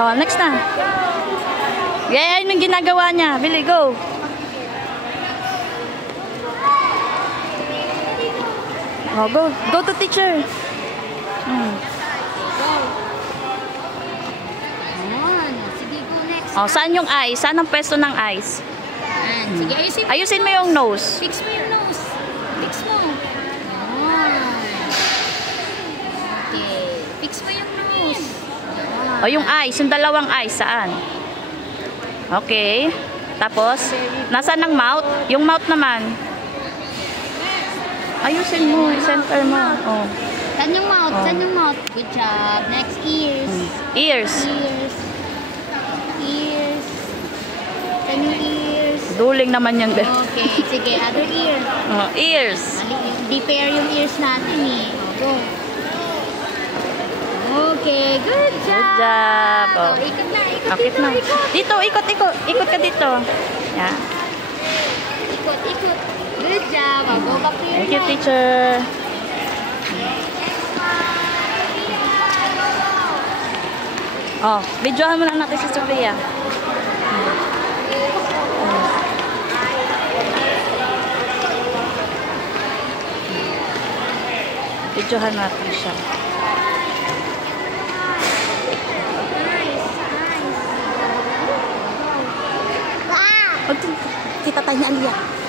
Oh, next na. Yeah, yun yung ginagawa niya. Billy, go. Oh, go. Go to teacher. Sige, go next. Oh, saan yung eyes? Saan ang pwesto ng eyes? Sige, ayusin mo. Ayusin mo yung nose. Fix mo yung nose. Fix mo. Okay. Fix mo yung nose. O yung eyes, yung dalawang eyes, saan? Okay. Tapos, nasaan ang mouth? Yung mouth naman. Ayusin mo, center mo. Oh. Saan yung mouth? Saan yung mouth? Good job. Next, ears. Ears. Ears. Ears. Saan yung ears? Duling naman yan, Beth. Okay. Sige, other ear. Oh, ears. Di-pair yung ears natin eh. Go. Okay, good job. Good job. Oh. Ikot na, ikot Akit dito, na. ikot. Dito, ikot, ikot. Ikot ka dito. Yeah. Ikot, ikot. Good job. Go back to your Thank you, line. teacher. Oh, videohan mo lang natin si Sophia. Videohan natin siya. Kita tanya Alia.